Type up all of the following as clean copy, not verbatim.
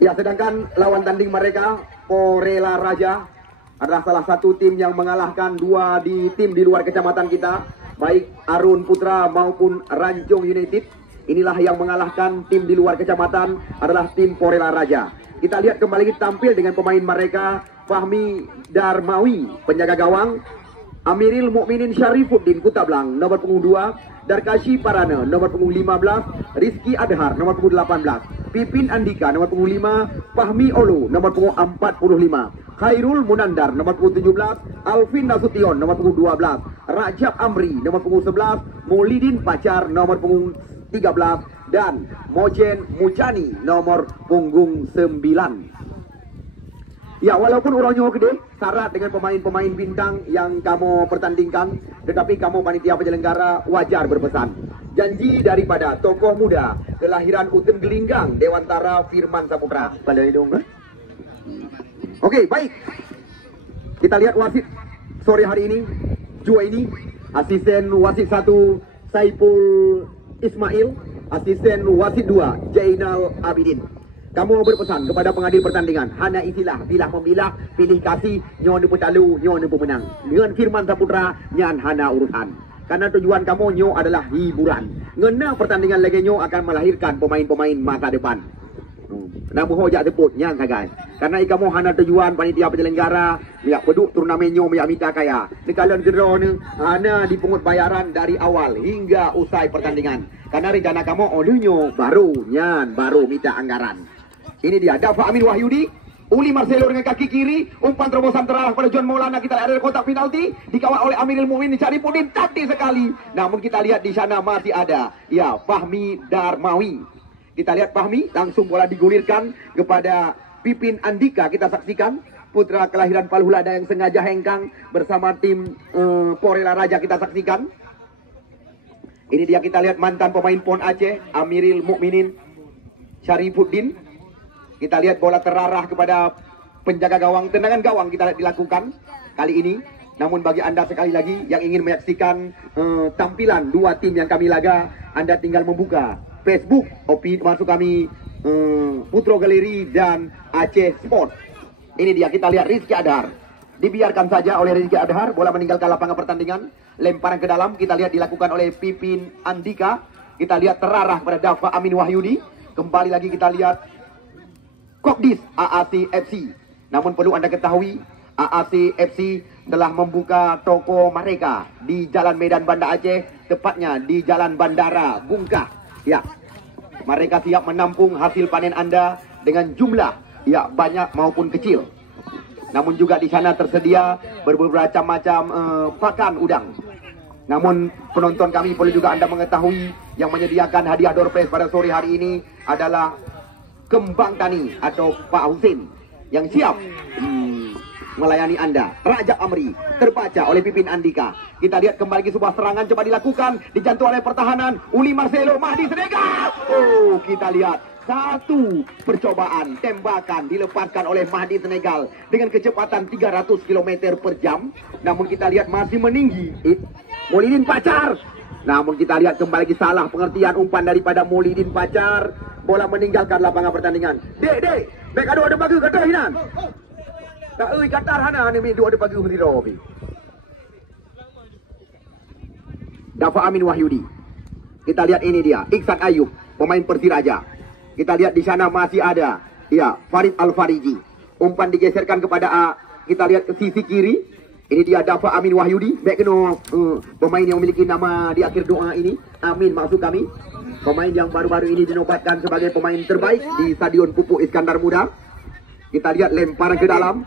Ya, sedangkan lawan tanding mereka Porela Raja adalah salah satu tim yang mengalahkan dua tim di luar kecamatan kita, baik Arun Putra maupun Ranjung United. Inilah yang mengalahkan tim di luar kecamatan adalah tim Porela Raja. Kita lihat kembali tampil dengan pemain mereka, Fahmi Darmawi penjaga gawang, Amiril Mukminin Syarifuddin Kutablang nomor punggung 2, Darkashi Parana nomor punggung 15, Rizky Adhar nomor punggung 18, Pipin Andika nomor punggung 5, Fahmi Olu nomor punggung 45, Khairul Munandar nomor punggung 17, Alvin Nasution nomor punggung 12, Rajab Amri nomor punggung 11, Maulidin Pacar nomor punggung 13, dan Mojen Mucani nomor punggung 9. Ya, walaupun orangnya gede, syarat dengan pemain-pemain bintang yang kamu pertandingkan, tetapi kamu panitia penyelenggara wajar berpesan. Janji daripada tokoh muda kelahiran Uten Gelinggang, Dewantara Firman Saputra. Pada hidung, Oke, baik. Kita lihat wasit sore hari ini. Juwaini, asisten wasit 1 Saiful Ismail, asisten wasit 2 Jainal Abidin. Kamu berpesan kepada pengadil pertandingan, hana isilah, bilah memilah, pilih kasih, nyon petalu, nyon pemenang. Dengan Firman Saputra, nyan hana urusan. Karena tujuan kamu nyo adalah hiburan. Ngena pertandingan lagi nyo akan melahirkan pemain-pemain masa depan. Namun hojak teput, nyan sagai. Karena kamu hana tujuan panitia penyelenggara, miak peduk turnamen nyo, miak minta kaya. Dikalan draw ni, hana dipungut bayaran dari awal hingga usai pertandingan. Karena rencana kamu olehnya baru, nyan baru minta anggaran. Ini dia, Dafa Amin Wahyudi, Uli Marcelo dengan kaki kiri, umpan terobosan terarah pada John Maulana. Kita lihat ada kotak penalti, dikawal oleh Amiril Mukminin Syarifuddin, cantik sekali. Namun kita lihat di sana masih ada, ya, Fahmi Darmawi. Kita lihat Fahmi, langsung bola digulirkan kepada Pipin Andika. Kita saksikan, putra kelahiran Palhulada yang sengaja hengkang bersama tim Porela Raja. Kita saksikan. Ini dia, kita lihat mantan pemain PON Aceh, Amiril Mukminin Syarifuddin. Kita lihat bola terarah kepada penjaga gawang, tendangan gawang kita dilakukan kali ini. Namun bagi Anda sekali lagi yang ingin menyaksikan tampilan dua tim yang kami laga, Anda tinggal membuka Facebook masuk kami Putro Galeri dan Aceh Sport. Ini dia, kita lihat Rizky Adhar. Dibiarkan saja oleh Rizky Adhar, bola meninggalkan lapangan pertandingan. Lemparan ke dalam, kita lihat dilakukan oleh Pipin Andika. Kita lihat terarah pada Dafa Amin Wahyudi. Kembali lagi kita lihat Kokdis AAC FC. Namun perlu Anda ketahui, AAC FC telah membuka toko mereka di Jalan Medan Banda Aceh, tepatnya di Jalan Bandara Bungkah. Ya, mereka siap menampung hasil panen Anda dengan jumlah ya banyak maupun kecil. Namun juga di sana tersedia berbagai macam pakan udang. Namun penonton kami perlu juga Anda mengetahui yang menyediakan hadiah door prize pada sore hari ini adalah Kembang Tani atau Pak Husin yang siap melayani Anda. Rajab Amri terbaca oleh Pipin Andika. Kita lihat kembali lagi sebuah serangan coba dilakukan, dijantung oleh pertahanan Uli Marcelo Mahdi Senegal. Oh, kita lihat satu percobaan tembakan dilepaskan oleh Mahdi Senegal dengan kecepatan 300 km per jam. Namun kita lihat masih meninggi Maulidin Pacar. Namun kita lihat kembali lagi salah pengertian umpan daripada Maulidin Pacar. Bola meninggalkan lapangan pertandingan. Dek, bek ada bagi kata hinan. Tak euy katar hana ni dua ada bagi menteri robi. Dafa Amin Wahyudi. Kita lihat ini dia, Iksan Ayub, pemain Persiraja. Kita lihat di sana masih ada, ya, Farid Al-Fariji. Umpan digeserkan kepada A. Kita lihat ke sisi kiri. Ini dia Dafa Amin Wahyudi, back pemain yang memiliki nama di akhir doa ini. Amin maksud kami. Pemain yang baru-baru ini dinobatkan sebagai pemain terbaik di Stadion Pupuk Iskandar Muda. Kita lihat lemparan ke dalam.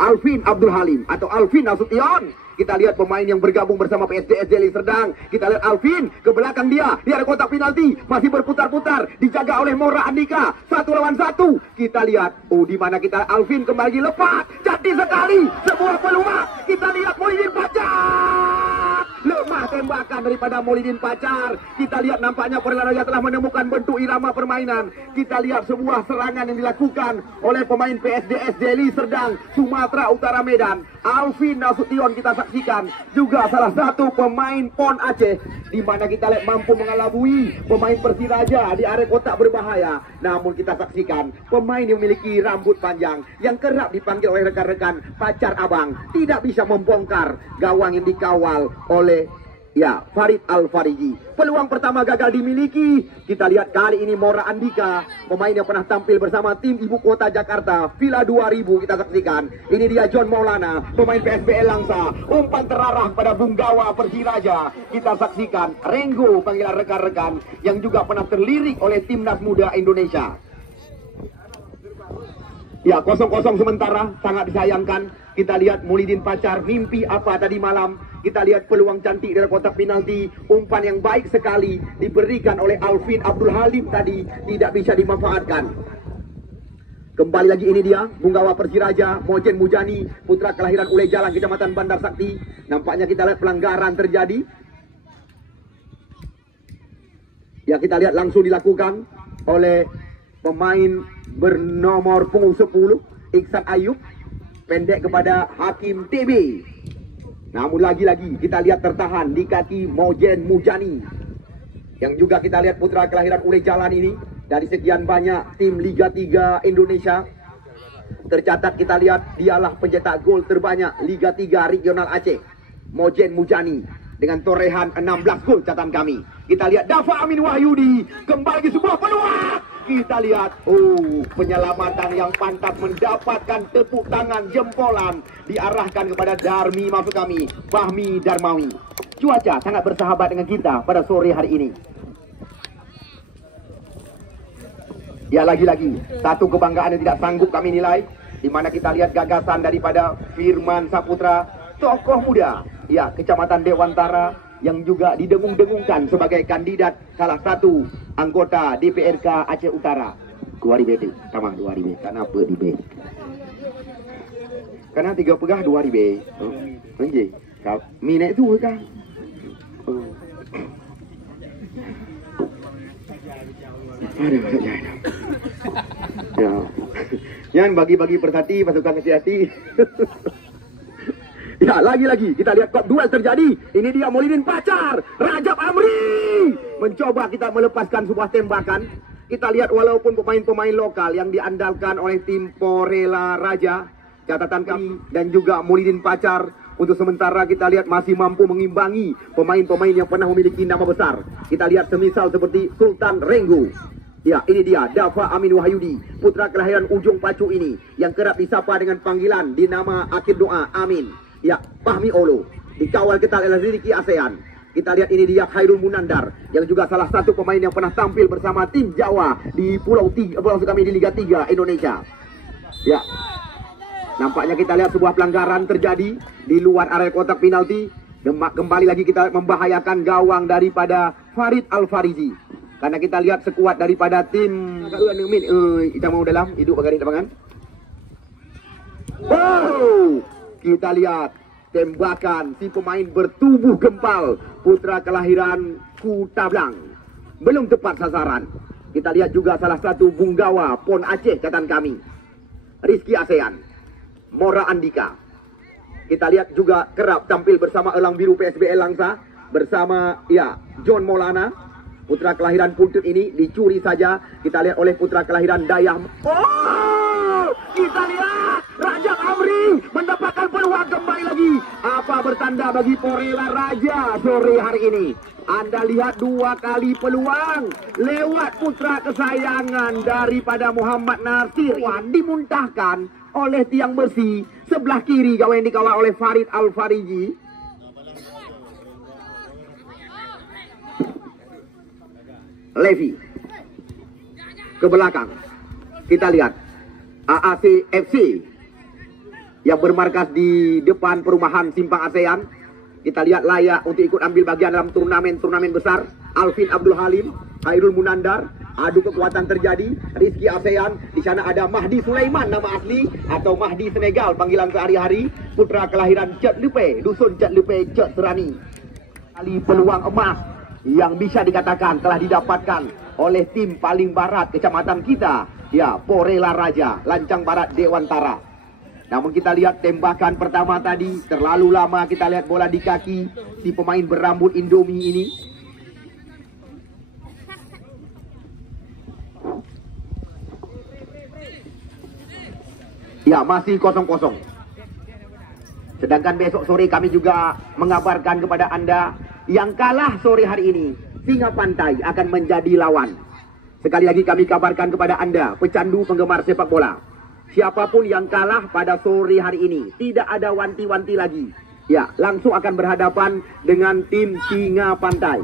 Alvin Abdul Halim atau Alvin Nasution. Kita lihat pemain yang bergabung bersama PSDS Deli Serdang. Kita lihat Alvin ke belakang dia. Dia ada kotak penalti, masih berputar-putar, dijaga oleh Mora Andika. 1 lawan 1. Kita lihat, oh di mana kita Alvin kembali lepas. Cantik sekali sebuah peluang. Kita lihat Maulidin Pacar. lemah tembakan daripada Maulidin Pacar. Kita lihat nampaknya Porela Raja telah menemukan bentuk irama permainan. Kita lihat sebuah serangan yang dilakukan oleh pemain PSDS Deli Serdang, Sumatera Utara Medan. Alvin Nasution kita saksikan juga salah satu pemain PON Aceh, di mana kita lihat mampu mengelabui pemain Persiraja di area kotak berbahaya. Namun kita saksikan pemain yang memiliki rambut panjang yang kerap dipanggil oleh rekan-rekan Pacar Abang tidak bisa membongkar gawang yang dikawal oleh Farid Al-Fariji. Peluang pertama gagal dimiliki. Kita lihat kali ini Mora Andika, pemain yang pernah tampil bersama tim ibu kota Jakarta, Villa 2000 kita saksikan. Ini dia John Maulana, pemain PSBL Langsa. Umpan terarah pada Bunggawa Persiraja. Kita saksikan Renggo, panggilan rekan-rekan yang juga pernah terlirik oleh Timnas Muda Indonesia. 0-0 sementara, sangat disayangkan. Kita lihat Maulidin Pacar mimpi apa tadi malam. Kita lihat peluang cantik dari kotak penalti. Umpan yang baik sekali diberikan oleh Alvin Abdul Halim tadi, tidak bisa dimanfaatkan. Kembali lagi ini dia Bunggawa Persiraja, Mojen Mujani, putra kelahiran Ule Jalan, Kecamatan Bandar Sakti. Nampaknya kita lihat pelanggaran terjadi. Kita lihat langsung dilakukan oleh pemain bernomor punggung 10 Iksan Ayub, pendek kepada Hakim TB. Namun lagi-lagi kita lihat tertahan di kaki Mojen Mujani, yang juga kita lihat putra kelahiran Ule Jalan ini. Dari sekian banyak tim Liga 3 Indonesia, tercatat kita lihat dialah pencetak gol terbanyak Liga 3 Regional Aceh, Mojen Mujani, dengan torehan 16 gol catatan kami. Kita lihat Dafa Amin Wahyudi, kembali sebuah peluang. Kita lihat, penyelamatan yang pantas mendapatkan tepuk tangan jempolan diarahkan kepada Darmi, maksud kami Fahmi Darmawi. Cuaca sangat bersahabat dengan kita pada sore hari ini. Lagi-lagi satu kebanggaan yang tidak sanggup kami nilai, di mana kita lihat gagasan daripada Firman Saputra, tokoh muda Kecamatan Dewantara, yang juga didengung-dengungkan sebagai kandidat salah satu anggota DPRK Aceh Utara. 2000 sama 2000. Kenapa di B? Karena 3 pegah 2000. Anjing. Kau minat tu kah? Jangan bagi-bagi persati pasukan hati-hati. Lagi-lagi kita lihat kok duel terjadi. Ini dia Maulidin Pacar, Rajab Amri mencoba kita melepaskan sebuah tembakan. Kita lihat walaupun pemain-pemain lokal yang diandalkan oleh tim Porela Raja, catatan kami, dan juga Maulidin Pacar, untuk sementara kita lihat masih mampu mengimbangi pemain-pemain yang pernah memiliki nama besar. Kita lihat semisal seperti Sultan Renggo. Ini dia Dafa Amin Wahyudi, putra kelahiran Ujung Pacu ini, yang kerap disapa dengan panggilan di nama akhir doa Amin. Fahmi Olo, dikawal ketat oleh Rizki ASEAN. Kita lihat ini dia Khairul Munandar, yang juga salah satu pemain yang pernah tampil bersama tim Jawa di Pulau kami di Liga 3 Indonesia. Nampaknya kita lihat sebuah pelanggaran terjadi di luar area kotak penalti. Kembali lagi kita membahayakan gawang daripada Farid Al-Fariji, karena kita lihat sekuat daripada tim kita mau dalam hidup bagaimana teman. Kita lihat tembakan si pemain bertubuh gempal, putra kelahiran Kutablang, belum tepat sasaran. Kita lihat juga salah satu Bunggawa PON Aceh catatan kami, Rizki ASEAN, Mora Andika. Kita lihat juga kerap tampil bersama Elang Biru PSBL Langsa, bersama John Maulana, putra kelahiran Puntut ini dicuri saja. Kita lihat oleh putra kelahiran Dayah. Kita lihat Rajab Amri mendapatkan peluang kembali lagi. Apa bertanda bagi Porela Raja sore hari ini? Anda lihat 2 kali peluang lewat putra kesayangan daripada Muhammad Nasir, dimuntahkan oleh tiang besi sebelah kiri yang dikawal oleh Farid Al-Fariji. Levi ke belakang. Kita lihat AAC FC yang bermarkas di depan perumahan Simpang ASEAN. Kita lihat layak untuk ikut ambil bagian dalam turnamen besar. Alvin Abdul Halim, Khairul Munandar, adu kekuatan terjadi. Rizki ASEAN, di sana ada Mahdi Sulaiman nama asli atau Mahdi Senegal panggilan sehari-hari, putra kelahiran Cet Lupe, dusun Cet Lupe, Cet Serani. kali peluang emas yang bisa dikatakan telah didapatkan oleh tim paling barat kecamatan kita, ya, Porela Raja, Lancang Barat Dewantara. Namun kita lihat tembakan pertama tadi terlalu lama, kita lihat bola di kaki si pemain berambut Indomie ini. Ya, masih 0-0. Sedangkan besok sore kami juga mengabarkan kepada Anda yang kalah sore hari ini, Singa Pantai akan menjadi lawan. Sekali lagi kami kabarkan kepada Anda, pecandu penggemar sepak bola, siapapun yang kalah pada sore hari ini, tidak ada wanti-wanti lagi. Ya, langsung akan berhadapan dengan tim Singa Pantai.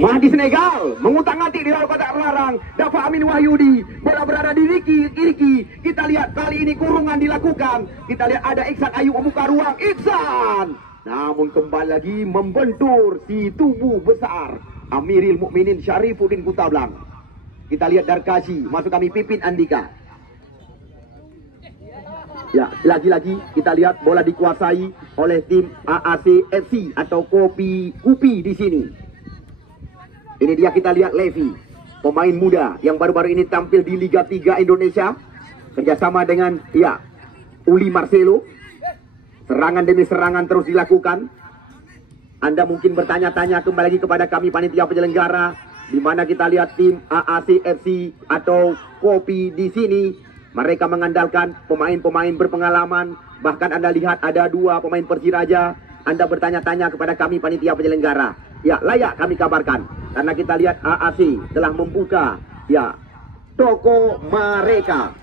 Mahdi Senegal mengutang-atik di luar kotak larang. Dafa Amin Wahyudi, bola berada di Riki. Kita lihat kali ini kurungan dilakukan. Kita lihat ada Iksan Ayub membuka ruang. Iksan, namun kembali lagi membentur si tubuh besar Amiril Mukminin Syarifuddin Kutablang. Kita lihat Darkashi, masuk kami Pipin Andika. Ya, lagi-lagi kita lihat bola dikuasai oleh tim AAC FC atau Kupi di sini. Ini dia, kita lihat Levi, pemain muda yang baru-baru ini tampil di Liga 3 Indonesia, kerjasama dengan Uli Marcelo. Serangan demi serangan terus dilakukan. Anda mungkin bertanya-tanya kembali lagi kepada kami panitia penyelenggara, di mana kita lihat tim AAC FC atau Kopi di sini. Mereka mengandalkan pemain-pemain berpengalaman. Bahkan Anda lihat ada 2 pemain Persiraja. Anda bertanya-tanya kepada kami panitia penyelenggara. Ya, layak kami kabarkan, karena kita lihat AAC telah membuka toko mereka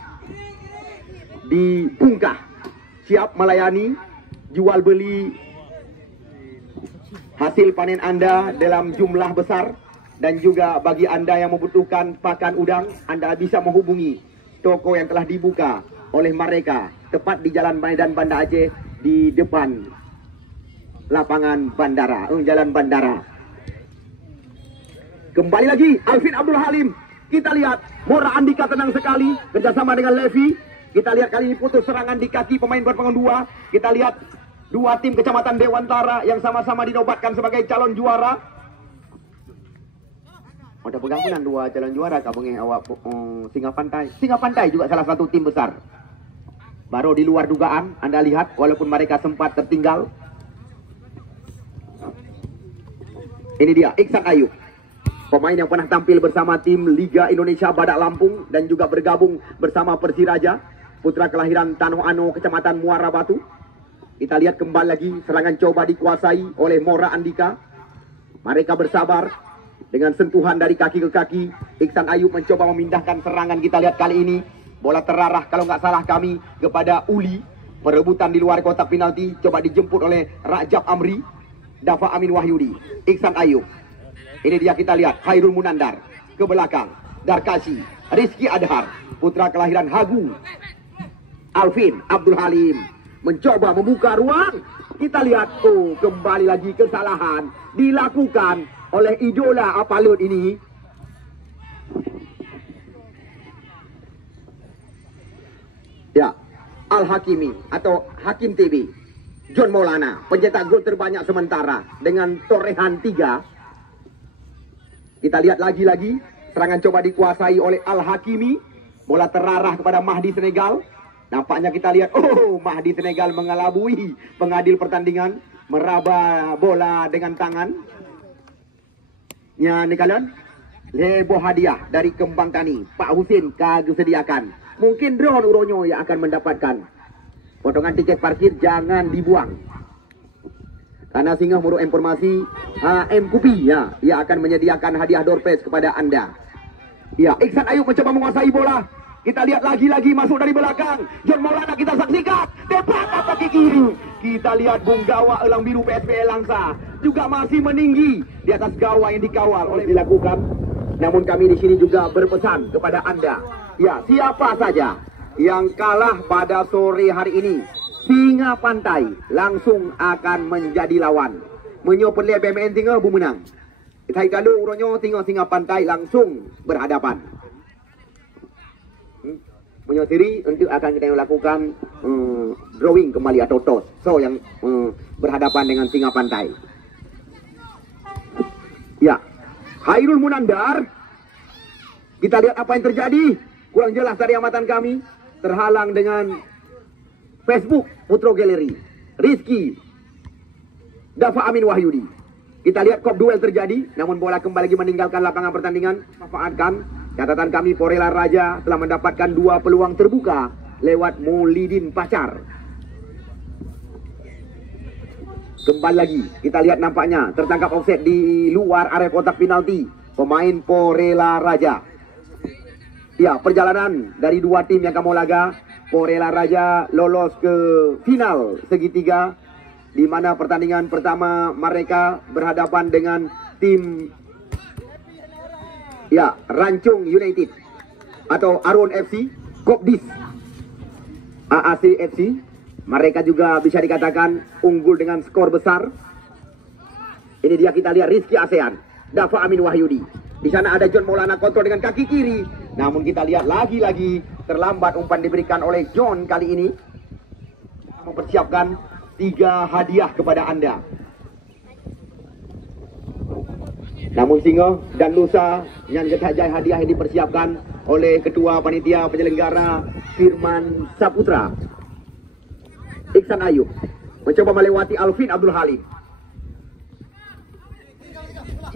di Bungkah, siap melayani jual beli hasil panen Anda dalam jumlah besar. Dan juga bagi Anda yang membutuhkan pakan udang, Anda bisa menghubungi toko yang telah dibuka oleh mereka tepat di Jalan Medan Banda Aceh, di depan lapangan bandara, jalan bandara. Kembali lagi Alvin Abdul Halim. Kita lihat Mora Andika tenang sekali kerjasama dengan Levi. Kita lihat kali ini putus serangan di kaki pemain berpanggung 2. Kita lihat 2 tim kecamatan Dewantara yang sama-sama dinobatkan sebagai calon juara. Ada pengampunan 2 calon juara kabungnya awak Singa Pantai. Singa Pantai juga salah satu tim besar. Baru di luar dugaan, Anda lihat walaupun mereka sempat tertinggal. Ini dia Iksan Ayub, pemain yang pernah tampil bersama tim Liga Indonesia Badak Lampung dan juga bergabung bersama Persiraja, putra kelahiran Tanoh Ano, Kecamatan Muara Batu. Kita lihat kembali lagi serangan coba dikuasai oleh Mora Andika. Mereka bersabar dengan sentuhan dari kaki ke kaki. Iksan Ayub mencoba memindahkan serangan. Kita lihat kali ini bola terarah kalau nggak salah kami kepada Uli. Perebutan di luar kotak penalti coba dijemput oleh Rajab Amri. Dafa Amin Wahyudi, Iksan Ayub. Ini dia, kita lihat Khairul Munandar ke belakang. Darkashi, Rizky Adhar, putra kelahiran Hagu. Alvin Abdul Halim mencoba membuka ruang. Kita lihat, kembali lagi kesalahan dilakukan oleh idola Apalut ini. Ya, Al-Hakimi atau Hakim TV John Maulana, pencetak gol terbanyak sementara dengan torehan 3. Kita lihat lagi-lagi serangan coba dikuasai oleh Al-Hakimi. Bola terarah kepada Mahdi Senegal. Nampaknya kita lihat, Mahdi Senegal mengelabui pengadil pertandingan, meraba bola dengan tangan. Nya kalian, lebo hadiah dari Kembang Tani, Pak Husin kagak sediakan. Mungkin drone uronyo yang akan mendapatkan. Potongan tiket parkir jangan dibuang. Karena singgah menurut informasi MQP ia akan menyediakan hadiah door prize kepada Anda. Ya, Iksan Ayub mencoba menguasai bola. Kita lihat lagi-lagi masuk dari belakang. John Maulana kita saksikan. Tembakan kaki kiri. Kita lihat Bung Gawa Elang Biru PSPL Langsa juga masih meninggi di atas gawang yang dikawal oleh dilakukan. Namun kami di sini juga berpesan kepada Anda. Ya, siapa saja yang kalah pada sore hari ini, Singa Pantai langsung akan menjadi lawan. menyo pelai PMN tinggal bumenang. Thai kalau uronyo tinggal singa pantai langsung berhadapan. Menyo siri untuk akan kita lakukan drawing kembali atau toss. So yang berhadapan dengan singa pantai. Ya, Hairul Munandar. Kita lihat apa yang terjadi. Kurang jelas dari amatan kami. Terhalang dengan Facebook Putro Gallery. Rizky Dafa Amin Wahyudi. Kita lihat kop duel terjadi. Namun bola kembali lagi meninggalkan lapangan pertandingan. Manfaatkan. Catatan kami Porela Raja telah mendapatkan 2 peluang terbuka lewat Maulidin Pacar. Kembali lagi, kita lihat nampaknya tertangkap offset di luar area kotak penalti pemain Porela Raja. Ya, perjalanan dari 2 tim yang kamu laga, Porela Raja lolos ke final segitiga, di mana pertandingan pertama mereka berhadapan dengan tim Rancung United atau Arun FC, Kopdis, AAC FC. Mereka juga bisa dikatakan unggul dengan skor besar. Ini dia kita lihat Rizky ASEAN, Dafa Amin Wahyudi. Di sana ada John Maulana kontrol dengan kaki kiri. Namun kita lihat lagi-lagi terlambat umpan diberikan oleh John kali ini. Mempersiapkan 3 hadiah kepada Anda. Namun Singo dan Lusa yang ketajai hadiah yang dipersiapkan oleh Ketua Panitia Penyelenggara Firman Saputra. Iksan Ayub mencoba melewati Alvin Abdul Halim.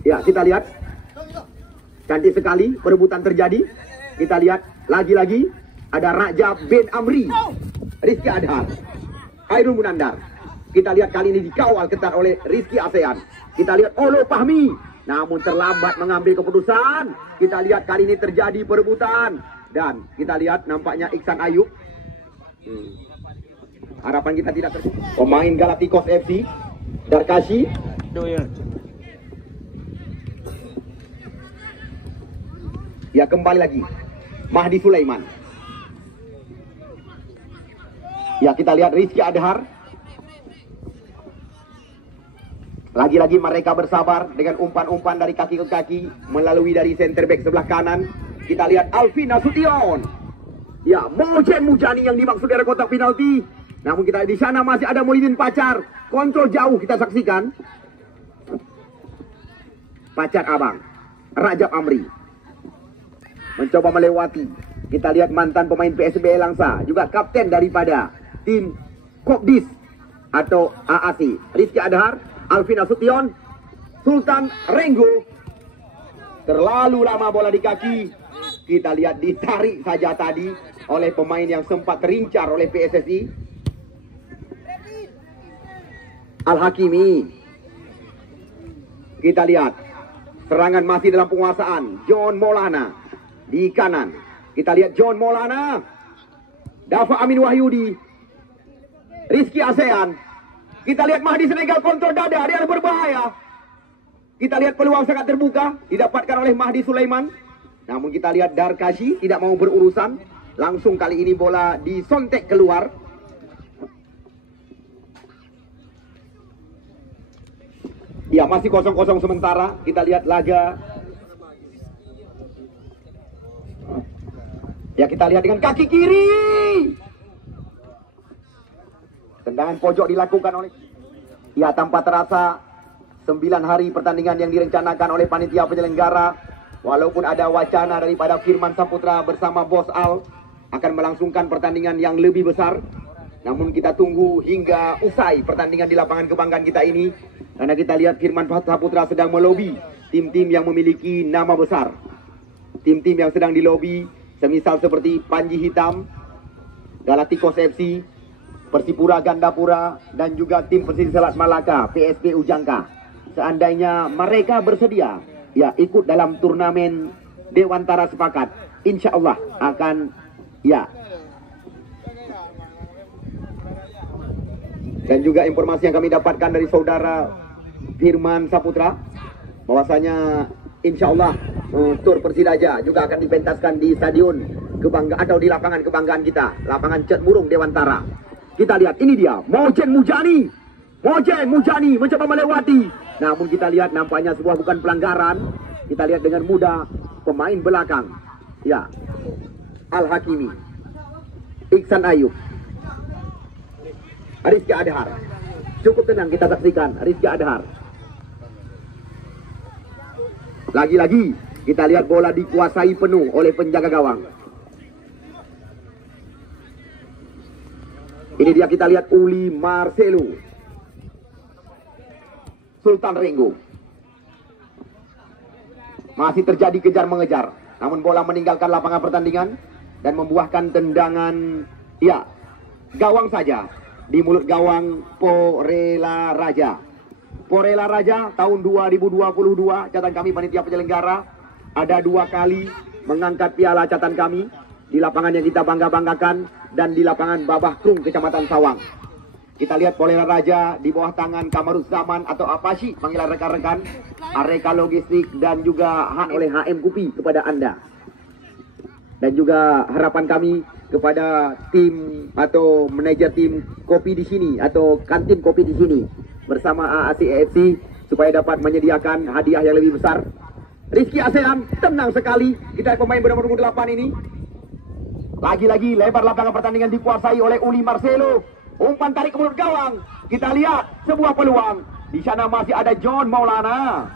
Ya, kita lihat cantik sekali perebutan terjadi. Kita lihat lagi-lagi ada Raja bin Amri, Rizky Adhar, Hairul Munandar. Kita lihat kali ini dikawal ketat oleh Rizky ASEAN. Kita lihat Olo Fahmi, namun terlambat mengambil keputusan. Kita lihat kali ini terjadi perebutan. Dan kita lihat nampaknya Iksan Ayub. Harapan kita tidak terjadi. Pemain Galacticos FC, Darkashi. Ya, kembali lagi Mahdi Sulaiman. Ya, kita lihat Rizky Adhar. Lagi-lagi mereka bersabar dengan umpan-umpan dari kaki ke kaki melalui dari center back sebelah kanan. Kita lihat Alvin Nasution. Ya, Mojen Mujani yang dimaksud dari kotak penalti. Namun kita di sana masih ada Maulidin Pacar. Kontrol jauh kita saksikan. Pacar Abang, Rajab Amri mencoba melewati. Kita lihat mantan pemain PSB Langsa, juga kapten daripada tim Kopdis atau AAC, Rizky Adhar, Alvin Nasution, Sultan Renggo. Terlalu lama bola di kaki. Kita lihat ditarik saja tadi oleh pemain yang sempat terincar oleh PSSI. Al-Hakimi. Kita lihat serangan masih dalam penguasaan John Maulana di kanan. Kita lihat John Maulana, Dafa Amin Wahyudi, Rizky ASEAN. Kita lihat Mahdi Senegal kontrol dada, dia berbahaya. Kita lihat peluang sangat terbuka didapatkan oleh Mahdi Sulaiman. Namun kita lihat Darkashi tidak mau berurusan. Langsung kali ini bola disontek keluar. Ya, masih kosong-kosong sementara. Kita lihat laga. Ya, kita lihat dengan kaki kiri. Tendangan pojok dilakukan oleh. Ya, tanpa terasa 9 hari pertandingan yang direncanakan oleh panitia penyelenggara. Walaupun ada wacana daripada Firman Saputra bersama Bos Al akan melangsungkan pertandingan yang lebih besar. Namun kita tunggu hingga usai pertandingan di lapangan kebanggaan kita ini. Karena kita lihat Firman Saputra sedang melobi tim-tim yang memiliki nama besar. Tim-tim yang sedang dilobi semisal seperti Panji Hitam, Galacticos FC, Persipura Gandapura, dan juga tim Persija Selat Malaka, PSP Ujangka. Seandainya mereka bersedia ya ikut dalam turnamen Dewantara Sepakat, insya Allah akan ya. Dan juga informasi yang kami dapatkan dari saudara Firman Saputra bahwasanya insya Allah tur Persiraja juga akan dipentaskan di stadion kebanggaan atau di lapangan kebanggaan kita, lapangan Cet Murung Dewantara. Kita lihat ini dia Mojen Mujani, Mojen Mujani mencoba melewati. Namun kita lihat nampaknya sebuah bukan pelanggaran. Kita lihat dengan mudah pemain belakang. Ya. Al-Hakimi. Iksan Ayub. Rizky Adhar. Cukup tenang kita saksikan Rizky Adhar. Lagi-lagi kita lihat bola dikuasai penuh oleh penjaga gawang. Ini dia kita lihat Uli Marcelo. Sultan Renggo. Masih terjadi kejar mengejar. Namun bola meninggalkan lapangan pertandingan dan membuahkan tendangan, ya, gawang saja di mulut gawang Porela Raja. Porela Raja tahun 2022 catatan kami panitia penyelenggara ada 2 kali mengangkat piala catatan kami di lapangan yang kita bangga-banggakan dan di lapangan Babah Krung Kecamatan Sawang. Kita lihat Porela Raja di bawah tangan Kamaruzzaman atau Apashi panggilan rekan-rekan, Areka Logistik dan juga oleh HM Kupi kepada Anda. Dan juga harapan kami kepada tim atau manajer tim kopi di sini atau kantin kopi di sini bersama AAC AFC supaya dapat menyediakan hadiah yang lebih besar. Rizky ASEAN tenang sekali. Kita pemain bernomor 8 ini. Lagi-lagi lebar lapangan pertandingan dikuasai oleh Uli Marcelo. Umpan tarik ke mulut gawang. Kita lihat sebuah peluang. Di sana masih ada John Maulana.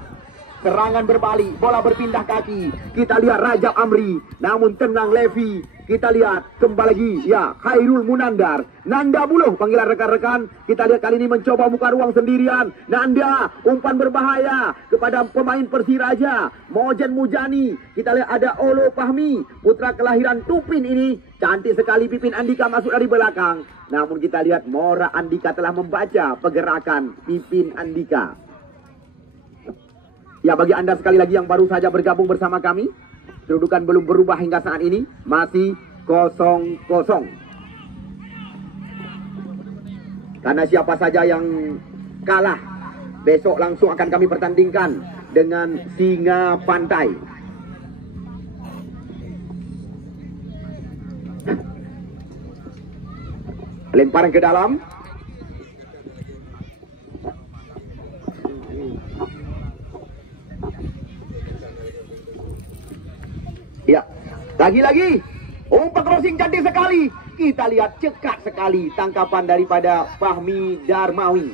Serangan berbalik, bola berpindah kaki. Kita lihat Rajab Amri, namun tenang Levi. Kita lihat kembali lagi, ya, Khairul Munandar. Nanda Buluh panggilan rekan-rekan. Kita lihat kali ini mencoba buka ruang sendirian. Nanda, umpan berbahaya kepada pemain Persiraja. Mojen Mujani. Kita lihat ada Olo Fahmi, putra kelahiran Tupin ini. Cantik sekali Pipin Andika masuk dari belakang. Namun kita lihat Mora Andika telah membaca pergerakan Pipin Andika. Ya, bagi Anda sekali lagi yang baru saja bergabung bersama kami, kedudukan belum berubah hingga saat ini, masih 0-0. Karena siapa saja yang kalah, besok langsung akan kami pertandingkan dengan Singa Pantai. Lemparan ke dalam. Ya, lagi-lagi umpan crossing cantik sekali. Kita lihat cekat sekali tangkapan daripada Fahmi Darmawi.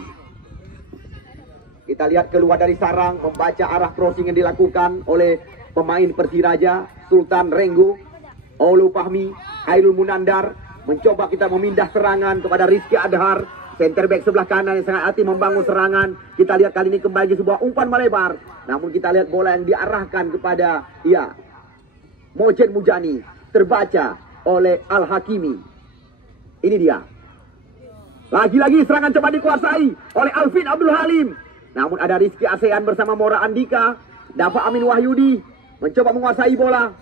Kita lihat keluar dari sarang, membaca arah crossing yang dilakukan oleh pemain Persiraja, Sultan Renggo, Olu Fahmi, Khairul Munandar. Mencoba kita memindah serangan kepada Rizky Adhar, center back sebelah kanan yang sangat hati membangun serangan. Kita lihat kali ini kembali sebuah umpan melebar. Namun kita lihat bola yang diarahkan kepada, ya, Mojen Mujani, terbaca oleh Al-Hakimi. Ini dia. Lagi-lagi serangan coba dikuasai oleh Alvin Abdul Halim. Namun ada Rizky ASEAN bersama Mora Andika. Dafa Amin Wahyudi mencoba menguasai bola.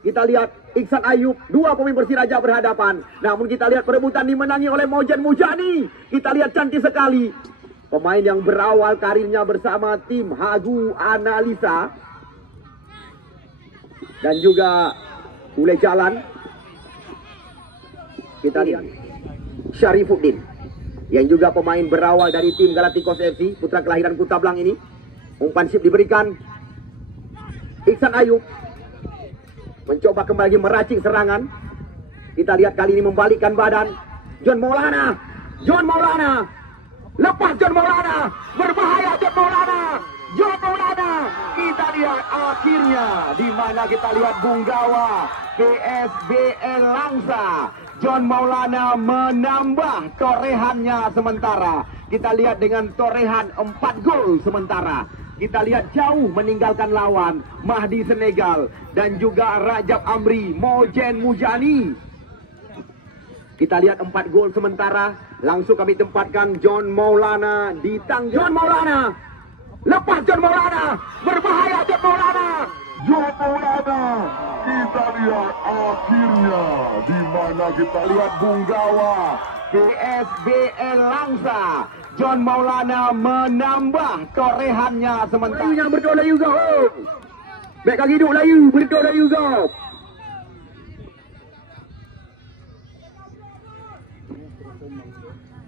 Kita lihat Iksan Ayub, 2 pemain Persiraja berhadapan. Namun kita lihat perebutan dimenangi oleh Mojen Mujani. Kita lihat cantik sekali. Pemain yang berawal karirnya bersama tim Hagu Analisa. Dan juga Ule Jalan. Kita lihat Syarifuddin, yang juga pemain berawal dari tim Galacticos FC, putra kelahiran Kutablang ini. Umpan sip diberikan. Iksan Ayub mencoba kembali meracik serangan. Kita lihat kali ini membalikkan badan. John Maulana. John Maulana. Lepas John Maulana. Berbahaya John Maulana. John Maulana. Kita lihat akhirnya di mana kita lihat Bunggawa PSBL Langsa. John Maulana menambah torehannya sementara. Kita lihat dengan torehan 4 gol sementara. Kita lihat jauh meninggalkan lawan Mahdi Senegal dan juga Rajab Amri, Mojen Mujani. Kita lihat 4 gol sementara. Langsung kami tempatkan John Maulana di tangga. John Maulana. Lepas John Maulana. Berbahaya John Maulana. John Maulana. Kita lihat akhirnya di mana kita lihat Bunggawa PSBL Langsa. John Maulana menambah torehannya sementara. Layunya berdoa juga. Oh. Baik kaki hidup layu, berdoa juga.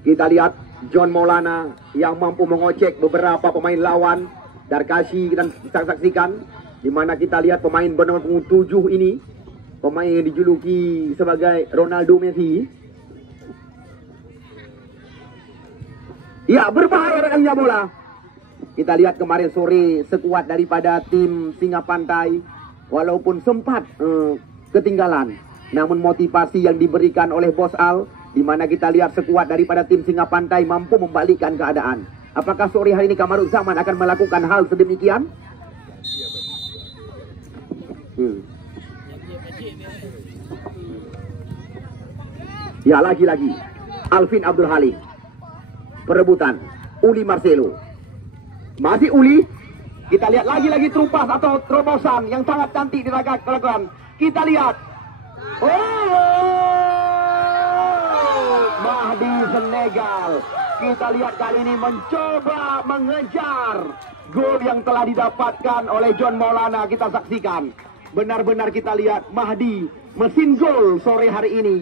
Kita lihat John Maulana yang mampu mengocek beberapa pemain lawan. Darkasi kita saksikan, di mana kita lihat pemain bernomor punggung 7 ini, pemain yang dijuluki sebagai Ronaldo Messi. Ya, berbahaya rekannya bola. Kita lihat kemarin sore sekuat daripada tim Singa Pantai, walaupun sempat ketinggalan, namun motivasi yang diberikan oleh Bos Al, di mana kita lihat sekuat daripada tim Singa Pantai mampu membalikkan keadaan. Apakah sore hari ini Kamarul Zaman akan melakukan hal sedemikian? Ya, lagi-lagi Alvin Abdul Halim. Perebutan Uli Marcelo. Masih Uli. Kita lihat lagi-lagi terupas atau terobosan yang sangat cantik dilakukan. Kita lihat. Mahdi Senegal. Kita lihat kali ini mencoba mengejar gol yang telah didapatkan oleh John Maulana. Kita saksikan. Benar-benar kita lihat Mahdi mesin gol sore hari ini.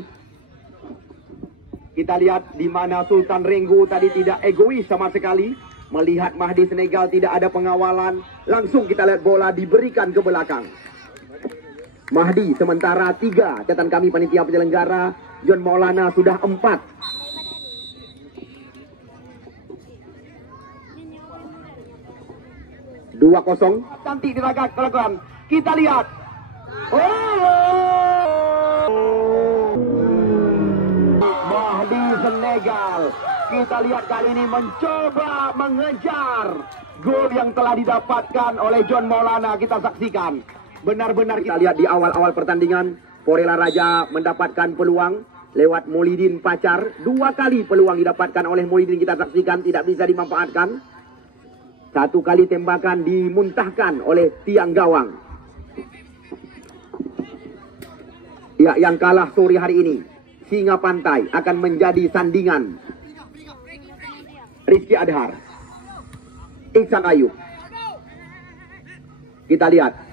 Kita lihat di mana Sultan Renggo tadi tidak egois sama sekali. Melihat Mahdi Senegal tidak ada pengawalan. Langsung kita lihat bola diberikan ke belakang. Mahdi sementara 3. Catatan kami panitia penyelenggara. John Maulana sudah 4. 2-0. Cantik dilakukan. Kita lihat. Mahdi Senegal. Kita lihat kali ini mencoba mengejar gol yang telah didapatkan oleh John Maulana. Kita saksikan. Benar-benar kita lihat di awal-awal pertandingan, Porela Raja mendapatkan peluang lewat Maulidin Pacar. 2 kali peluang didapatkan oleh Maulidin, kita saksikan tidak bisa dimanfaatkan. 1 kali tembakan dimuntahkan oleh tiang gawang. Ya, yang kalah sore hari ini Singa Pantai akan menjadi sandingan Rizky Adhar, Iksan Ayub. Kita lihat.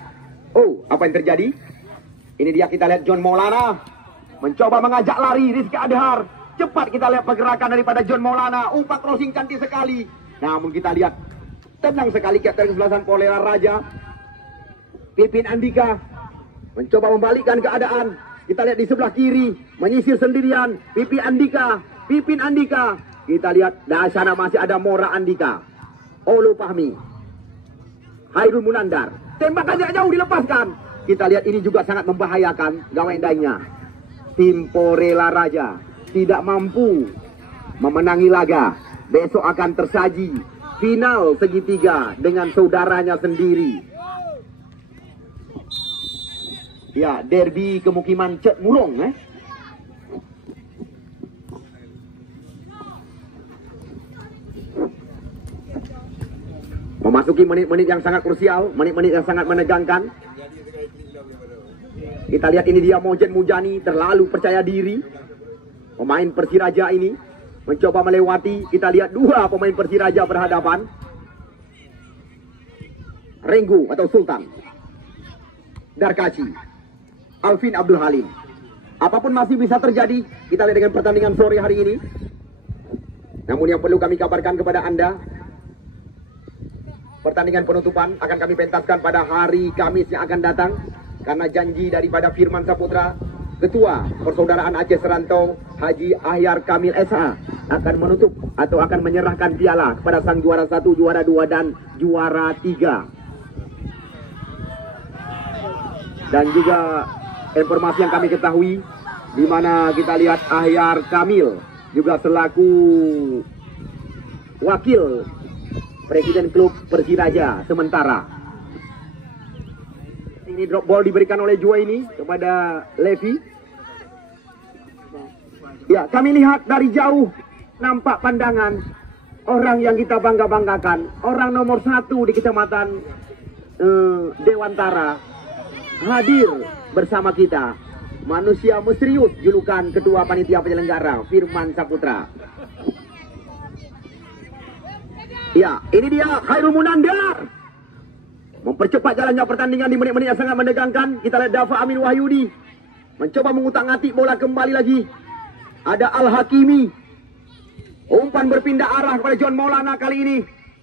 Oh, apa yang terjadi? Ini dia, kita lihat John Maulana mencoba mengajak lari Rizky Adhar. Cepat kita lihat pergerakan daripada John Maulana. Umpan crossing cantik sekali. Namun kita lihat tenang sekali kapten kesebelasan Porela Raja. Pipin Andika mencoba membalikkan keadaan. Kita lihat di sebelah kiri, menyisir sendirian. Pipin Andika. Kita lihat di sana masih ada Mora Andika. Olo Fahmi. Hairul Munandar. Tembakan jarak jauh dilepaskan. Kita lihat ini juga sangat membahayakan gawang dainya. Tim Porela Raja tidak mampu memenangi laga. Besok akan tersaji final segitiga dengan saudaranya sendiri. Ya, derby kemukiman Cek Murong. Memasuki menit-menit yang sangat krusial, menit-menit yang sangat menegangkan. Kita lihat ini dia Mojen Mujani, terlalu percaya diri. Pemain Persiraja ini mencoba melewati. Kita lihat 2 pemain Persiraja berhadapan. Renggo atau Sultan, Darkasi, Alvin Abdul Halim. Apapun masih bisa terjadi. Kita lihat dengan pertandingan sore hari ini. Namun yang perlu kami kabarkan kepada Anda, pertandingan penutupan akan kami pentaskan pada hari Kamis yang akan datang. Karena janji daripada Firman Saputra, Ketua Persaudaraan Aceh Serantau, Haji Ahyar Kamil SH, akan menutup atau akan menyerahkan piala kepada sang juara 1, juara 2, dan juara 3. Dan juga informasi yang kami ketahui, di mana kita lihat Ahyar Kamil juga selaku wakil Presiden klub Persiraja sementara. Ini drop ball diberikan oleh Juwaini kepada Levi. Ya, kami lihat dari jauh nampak pandangan orang yang kita bangga-banggakan, orang nomor 1 di kecamatan Dewantara hadir bersama kita. Manusia misterius, julukan Ketua Panitia Penyelenggara Firman Saputra. Ya, ini dia Hairul Munandar mempercepat jalannya pertandingan di menit-menit yang sangat menegangkan. Kita lihat Dafa Amin Wahyudi mencoba mengutak-ngatik bola kembali lagi. Ada Al-Hakimi. Umpan berpindah arah kepada John Maulana kali ini.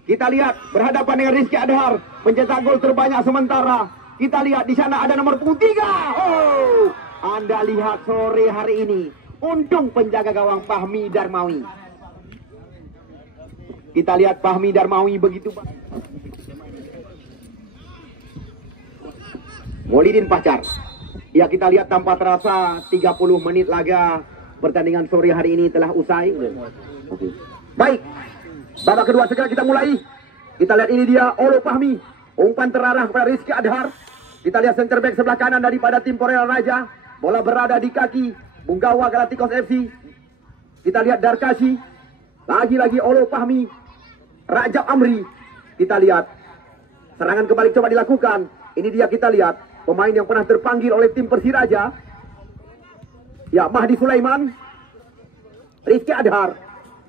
Kita lihat berhadapan dengan Rizky Adhar, pencetak gol terbanyak sementara. Kita lihat di sana ada nomor punggung 3. Oh, Anda lihat sore hari ini, untung penjaga gawang Fahmi Darmawi. Kita lihat Fahmi Darmawi begitu. Maulidin Pacar. Ya, kita lihat tanpa terasa 30 menit laga pertandingan sore hari ini telah usai. Baik, babak kedua segera kita mulai. Kita lihat ini dia Olo Fahmi. Umpan terarah kepada Rizky Adhar. Kita lihat center back sebelah kanan daripada tim Porela Raja. Bola berada di kaki Bunggawa Galacticos FC. Kita lihat Darkashi. Lagi-lagi Olo Fahmi. Rajab Amri. Kita lihat serangan kembali coba dilakukan. Ini dia kita lihat pemain yang pernah terpanggil oleh tim Persiraja. Ya, Mahdi Sulaiman. Rizky Adhar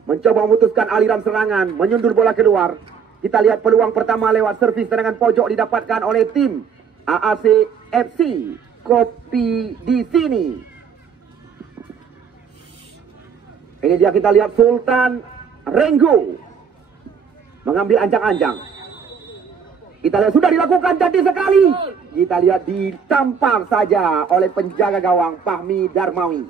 mencoba memutuskan aliran serangan, menyundur bola keluar. Kita lihat peluang pertama lewat servis serangan pojok didapatkan oleh tim AAC FC Kopi di sini. Ini dia kita lihat Sultan Renggo mengambil ancang-ancang. Kita lihat sudah dilakukan cantik sekali. Kita lihat ditampar saja oleh penjaga gawang Fahmi Darmawi.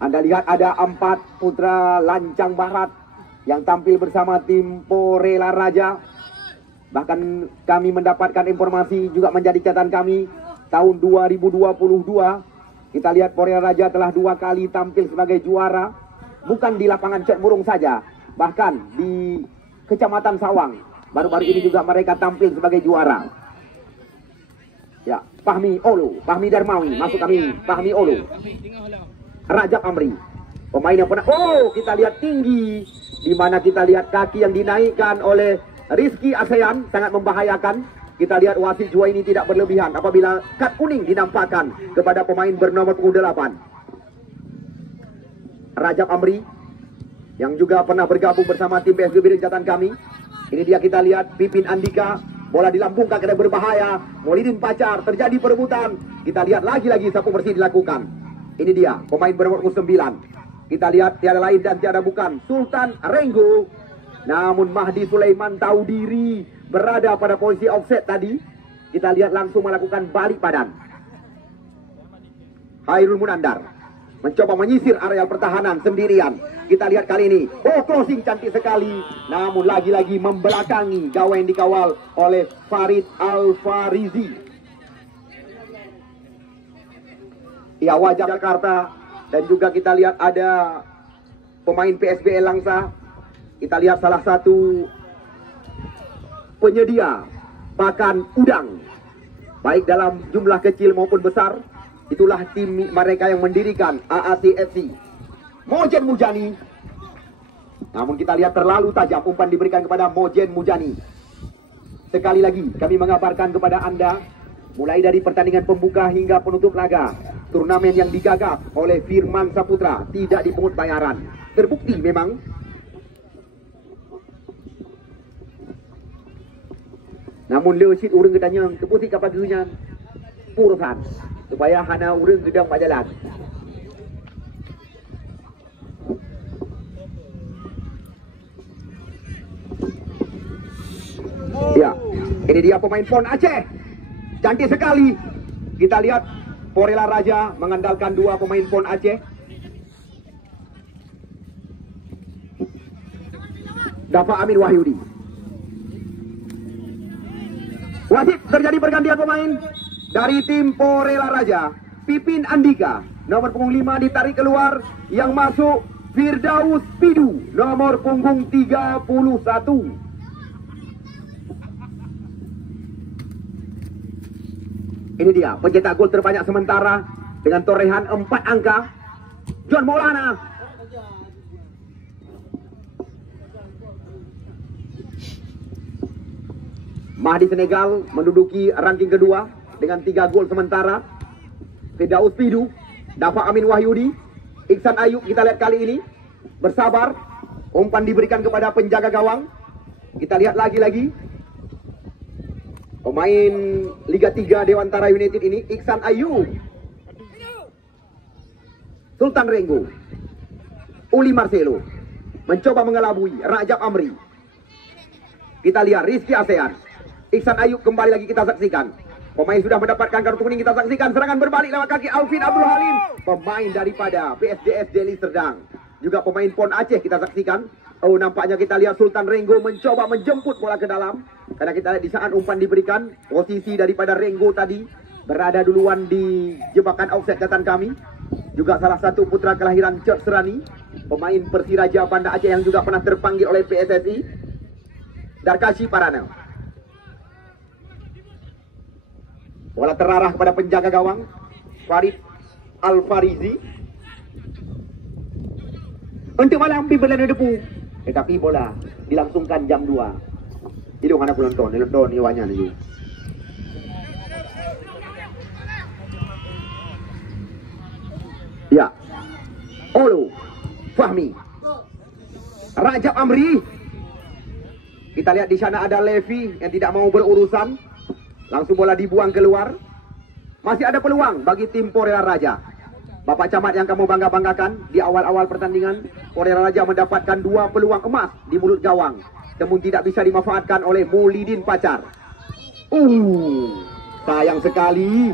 Anda lihat ada 4 putra lancang barat yang tampil bersama tim Porela Raja. Bahkan kami mendapatkan informasi juga menjadi catatan kami tahun 2022. Kita lihat Porela Raja telah 2 kali tampil sebagai juara. Bukan di lapangan Cek Burung saja, bahkan di Kecamatan Sawang. Baru-baru ini juga mereka tampil sebagai juara. Ya, Fahmi Olo, Fahmi Darmawi, masuk kami, Fahmi Olo. Rajab Amri, pemain yang pernah, oh kita lihat tinggi, di mana kita lihat kaki yang dinaikkan oleh Rizky ASEAN sangat membahayakan. Kita lihat wasit jua ini tidak berlebihan apabila kad kuning dinampakkan kepada pemain bernomor punggung 8. Rajab Amri yang juga pernah bergabung bersama tim PSBB dan catatan kami. Ini dia kita lihat Pipin Andika, bola dilambungkan karena berbahaya. Maulidin Pacar, terjadi perebutan. Kita lihat lagi-lagi sapu bersih dilakukan. Ini dia pemain bernomor 9. Kita lihat tiada lain dan tiada bukan Sultan Renggo. Namun Mahdi Sulaiman tahu diri, berada pada posisi offset tadi. Kita lihat langsung melakukan balik badan. Hairul Munandar mencoba menyisir areal pertahanan sendirian. Kita lihat kali ini, oh closing cantik sekali. Namun lagi-lagi membelakangi gawang yang dikawal oleh Farid Al-Farizi. Ya, wajah Jakarta. Dan juga kita lihat ada pemain PSBL Langsa. Kita lihat salah satu penyedia pakan udang, baik dalam jumlah kecil maupun besar. Itulah tim mereka yang mendirikan AAC FC. Mojen Mujani. Namun kita lihat terlalu tajam umpan diberikan kepada Mojen Mujani. Sekali lagi kami mengabarkan kepada Anda, mulai dari pertandingan pembuka hingga penutup laga, turnamen yang digagas oleh Firman Saputra tidak dipungut bayaran. Terbukti memang. Namun leusit urang gedanya keputi kapal dunia purusan supaya hana urang gedang pajalan. Ya, ini dia pemain PON Aceh. Cantik sekali. Kita lihat Porela Raja mengandalkan 2 pemain PON Aceh. Dafa Amin Wahyudi. Wasit, terjadi pergantian pemain dari tim Porela Raja. Pipin Andika, nomor punggung 5 ditarik keluar. Yang masuk Firdaus Pidu, nomor punggung 31. Ini dia pencetak gol terbanyak sementara dengan torehan 4 angka, John Maulana. Mahdi Senegal menduduki ranking kedua dengan 3 gol sementara. Firdaus Pidu, Dafa Amin Wahyudi, Iksan Ayub. Kita lihat kali ini bersabar, umpan diberikan kepada penjaga gawang. Kita lihat lagi-lagi pemain Liga 3 Dewantara United ini, Iksan Ayub, Sultan Renggo. Uli Marcelo mencoba mengelabui Rajab Amri. Kita lihat Rizky ASEAN, Iksan Ayub kembali lagi kita saksikan. Pemain sudah mendapatkan kartu kuning, kita saksikan serangan berbalik lewat kaki Alvin Abdul Halim, pemain daripada PSDS Deli Serdang. Juga pemain PON Aceh kita saksikan. Oh, nampaknya kita lihat Sultan Renggo mencoba menjemput bola ke dalam. Karena kita lihat di saat umpan diberikan, posisi daripada Renggo tadi berada duluan di jebakan offset catatan kami. Juga salah satu putra kelahiran Cok Serani, pemain Persiraja Banda Aceh yang juga pernah terpanggil oleh PSSI, Darkashi Parana. Bola terarah kepada penjaga gawang Farid Al-Farizi. Untuk malam berlana depu, tetapi bola dilangsungkan jam 2. Hidung anak penonton, nonton iwanya nih. Ya, Olu Fahmi, Rajab Amri. Kita lihat di sana ada Levi yang tidak mau berurusan. Langsung bola dibuang keluar. Masih ada peluang bagi tim Porela Raja. Bapak Camat yang kamu bangga-banggakan, di awal-awal pertandingan Porela Raja mendapatkan 2 peluang emas di mulut gawang, namun tidak bisa dimanfaatkan oleh Maulidin Pacar. Sayang sekali.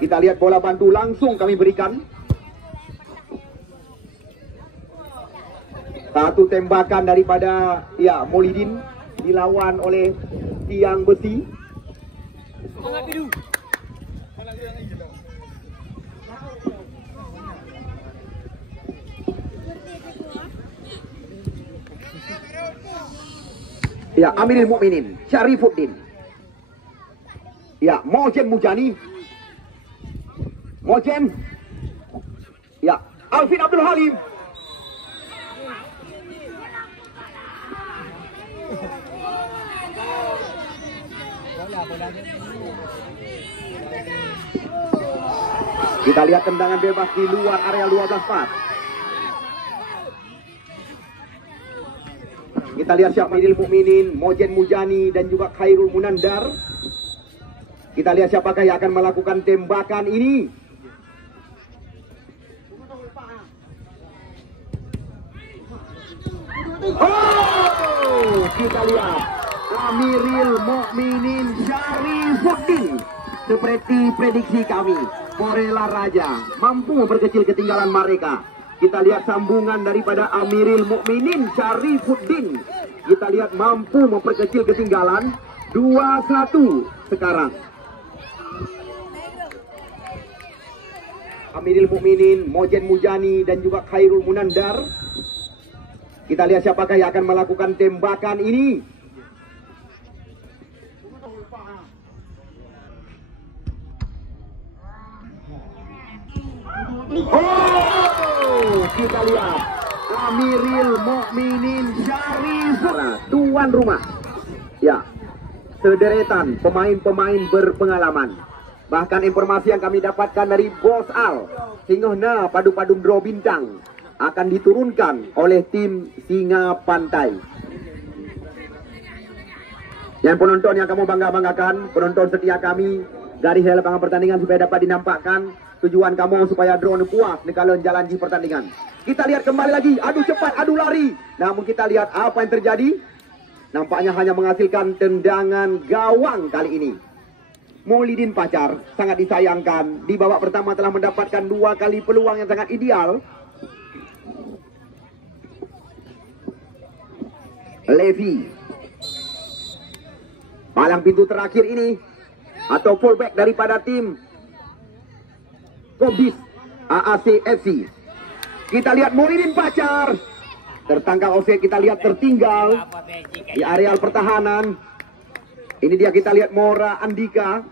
Kita lihat bola bantu langsung kami berikan. Satu tembakan daripada Maulidin dilawan oleh tiang besi. Ya, Amirul Mukminin, Syarifuddin. Ya, Mojen Mujani. Mojen. Ya, Alvin Abdul Halim. Kita lihat tendangan bebas di luar area 12-4. Kita lihat Syafidil Mukminin, Mojen Mujani dan juga Khairul Munandar. Kita lihat siapakah yang akan melakukan tembakan ini. Kita lihat Amirul Mukminin Syarifuddin. Seperti prediksi kami, Porela Raja mampu memperkecil ketinggalan mereka. Kita lihat sambungan daripada Amirul Mukminin Syarifuddin. Kita lihat mampu memperkecil ketinggalan 2-1 sekarang. Amirul Mukminin, Mojen Mujani dan juga Khairul Munandar. Kita lihat siapakah yang akan melakukan tembakan ini. Kita lihat Amirul Mukminin Syarifuddin, tuan rumah. Ya, sederetan pemain-pemain berpengalaman. Bahkan informasi yang kami dapatkan dari Bos Al, Singohna Padu-Padu Draw Bintang akan diturunkan oleh tim Singa Pantai. Yang penonton yang kamu bangga-banggakan, penonton setia kami, garis lapangan pertandingan supaya dapat dinampakkan. Tujuan kamu supaya drone puas kalau jalan di pertandingan. Kita lihat kembali lagi, adu cepat, adu lari. Namun kita lihat apa yang terjadi. Nampaknya hanya menghasilkan tendangan gawang kali ini. Maulidin Pacar sangat disayangkan. Di babak pertama telah mendapatkan 2 kali peluang yang sangat ideal. Levi. Palang pintu terakhir ini atau fullback daripada tim Kobdis AACFC. Kita lihat Maulidin Pacar tertangkap offset. Kita lihat tertinggal di areal pertahanan. Ini dia, kita lihat Mora Andika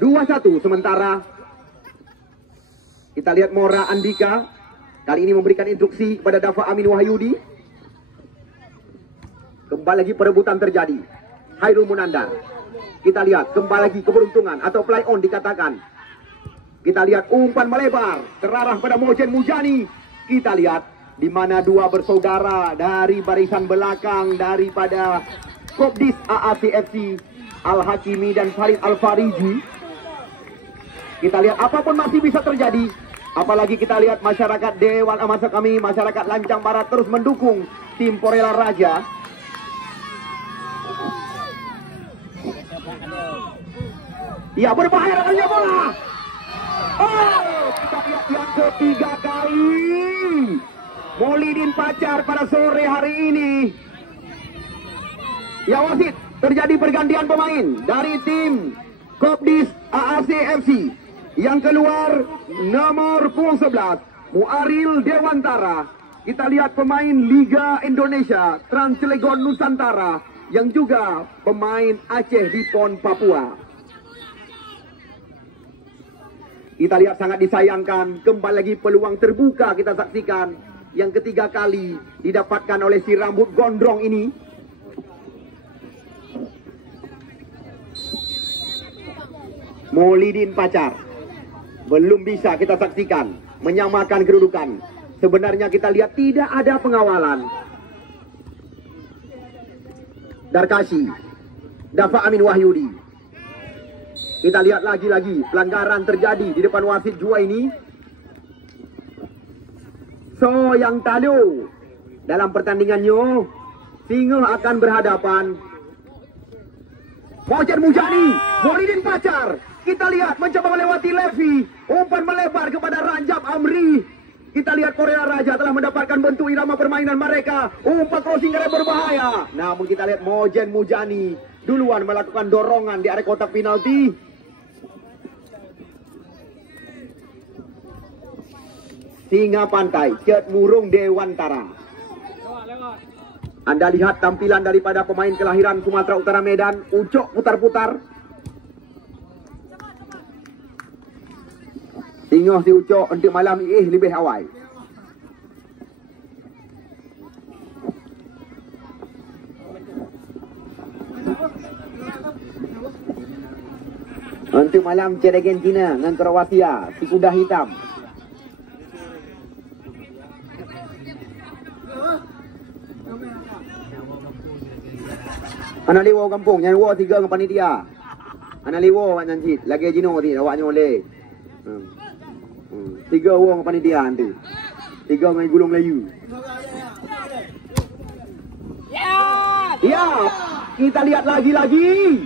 2-1 sementara. Kita lihat Mora Andika kali ini memberikan instruksi kepada Dafa Amin Wahyudi. Kembali lagi perebutan terjadi. Khairul Munandar. Kita lihat kembali lagi keberuntungan atau play on dikatakan. Kita lihat umpan melebar terarah pada Mojen Mujani. Kita lihat di mana 2 bersaudara dari barisan belakang daripada Kobdis AACFC, Al-Hakimi dan Farid Al-Farizi. Kita lihat apapun masih bisa terjadi. Apalagi kita lihat masyarakat Dewan Amasa kami, masyarakat Lancang Barat terus mendukung tim Porela Raja. Ya, berbahaya datangnya bola. Oh, kita lihat yang ketiga kali. Maulidin Pacar pada sore hari ini. Ya wasit, terjadi pergantian pemain dari tim Kopdis AAC FC. Yang keluar nomor 11 Muaril Dewantara. Kita lihat pemain Liga Indonesia Trans Cilegon Nusantara yang juga pemain Aceh di PON Papua. Kita lihat sangat disayangkan, kembali lagi peluang terbuka kita saksikan yang ketiga kali didapatkan oleh si rambut gondrong ini. Maulidin Pacar belum bisa kita saksikan menyamakan kedudukan. Sebenarnya kita lihat tidak ada pengawalan. Darkasi, Dafa Amin Wahyudi. Kita lihat lagi-lagi pelanggaran terjadi di depan wasit jua ini. So yang tadi dalam pertandingannya Singa akan berhadapan Mojen Mujani, Maulidin Pacar. Kita lihat mencoba melewati Levi, umpan melebar kepada Ranjab Amri. Kita lihat Porela Raja telah mendapatkan bentuk irama permainan mereka. Umpan crossing yang berbahaya. Namun kita lihat Mojen Mujani duluan melakukan dorongan di area kotak penalti. Singa Pantai, Cet Murung Dewantara. Anda lihat tampilan daripada pemain kelahiran Sumatera Utara Medan, Ucok putar-putar. Singa si Ucok untuk malam ini lebih awal. Untuk malam Ced Argentina dengan Kroasia, si kuda hitam. Anak liwo kampung, yang liwo 3 dengan panitia. Anak liwo wan janji, lagi jino ti awaknya oleh. 3 orang dengan panitia nanti. 3 dengan gulung Melayu. Ya, kita lihat lagi-lagi.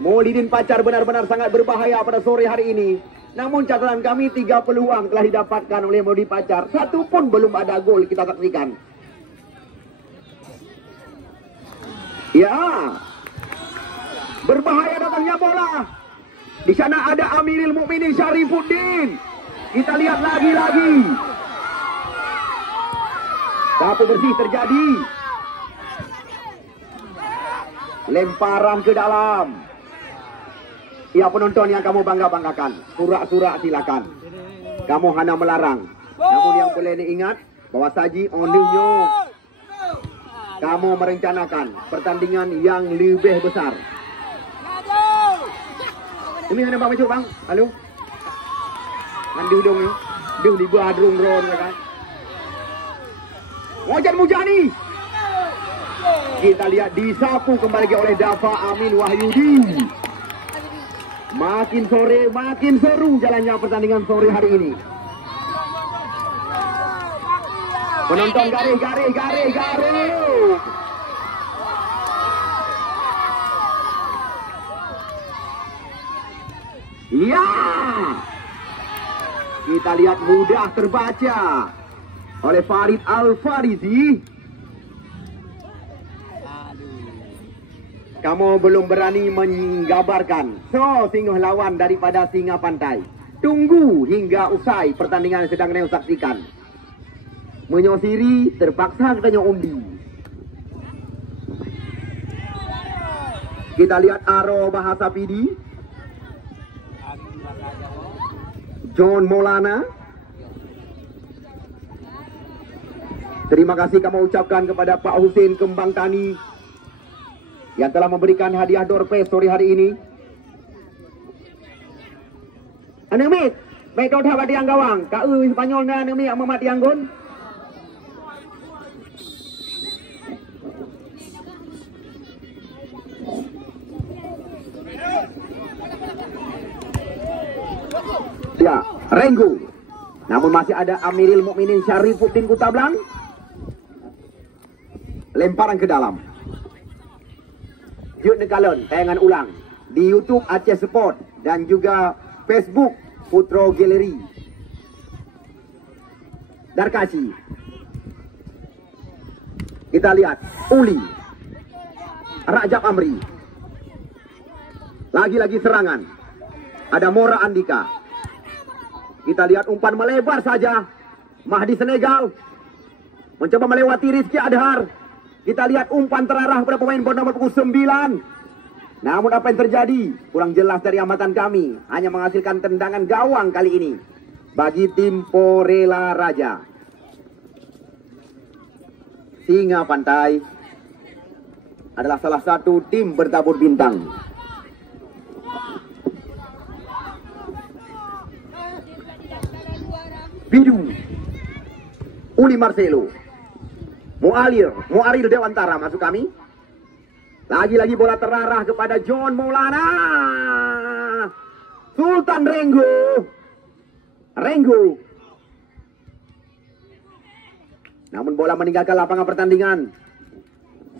Maulidin Pacar benar-benar sangat berbahaya pada sore hari ini. Namun catatan kami 3 peluang telah didapatkan oleh Maulidin Pacar. Satu pun belum ada gol kita saksikan. Ya, berbahaya datangnya bola. Di sana ada Amiril Mukminin Syarifuddin. Kita lihat lagi-lagi. Sapu bersih terjadi. Lemparan ke dalam. Ya penonton yang kamu bangga-banggakan, surak-surak silakan. Kamu hanya melarang. Namun yang boleh diingat bahwa saji ondunya kamu merencanakan pertandingan yang lebih besar. Ini ada bang macam bang, halo. Mandi dong ni, dia di bawah drone kan. Mojen Mujani. Kita lihat disapu kembali oleh Dafa Amin Wahyudi. Makin sore makin seru jalannya pertandingan sore hari ini. Penonton garis. Ya, kita lihat mudah terbaca oleh Farid Al-Farizi. Kamu belum berani menggambarkan so Singa lawan daripada Singa Pantai. Tunggu hingga usai pertandingan yang sedang kalian saksikan. Menyosiri terpaksa katanya undi. Kita lihat Aro Bahasa Pidi, John Maulana. Terima kasih kamu ucapkan kepada Pak Husin Kembang Tani yang telah memberikan hadiah doorpace sore hari ini. Anang mit, baik kau dah yang gawang. Kau Spanyol na anang mit amat yang gon. Ya, Renggu. Namun masih ada Amiril Mukminin Syarifuddin Kutablang. Lemparan ke dalam. Yud Negalon, tayangan ulang di YouTube Aceh Sport dan juga Facebook Putro Gallery. Darkasi. Kita lihat Uli, Rajab Amri. Lagi-lagi serangan. Ada Mora Andika. Kita lihat umpan melebar saja. Mahdi Senegal mencoba melewati Rizky Adhar. Kita lihat umpan terarah pada pemain nomor punggung 9. Namun apa yang terjadi? Kurang jelas dari amatan kami. Hanya menghasilkan tendangan gawang kali ini bagi tim Porela Raja. Singa Pantai adalah salah satu tim bertabur bintang. Bidu, Uli Marcelo, Muarir Dewantara masuk kami. Lagi-lagi bola terarah kepada John Maulana. Sultan Renggo. Namun bola meninggalkan lapangan pertandingan.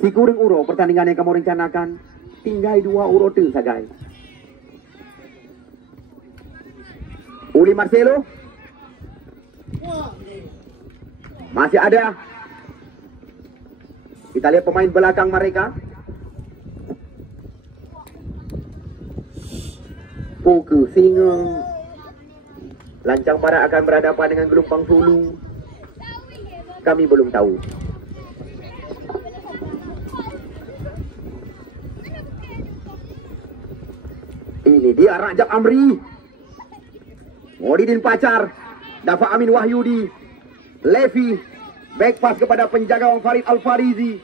Si kuring uro pertandingan yang kamu rencanakan tinggal 2 uro tu sagai. Uli Marcelo. Masih ada. Kita lihat pemain belakang mereka. Puku Singa. Lancang Barat akan berhadapan dengan Gelombang Sulu. Kami belum tahu. Ini dia Rajab Amri. Modidin Pacar. Dafa Amin Wahyudi. Levi. Back pass kepada penjaga gawang Farid Al-Farizi.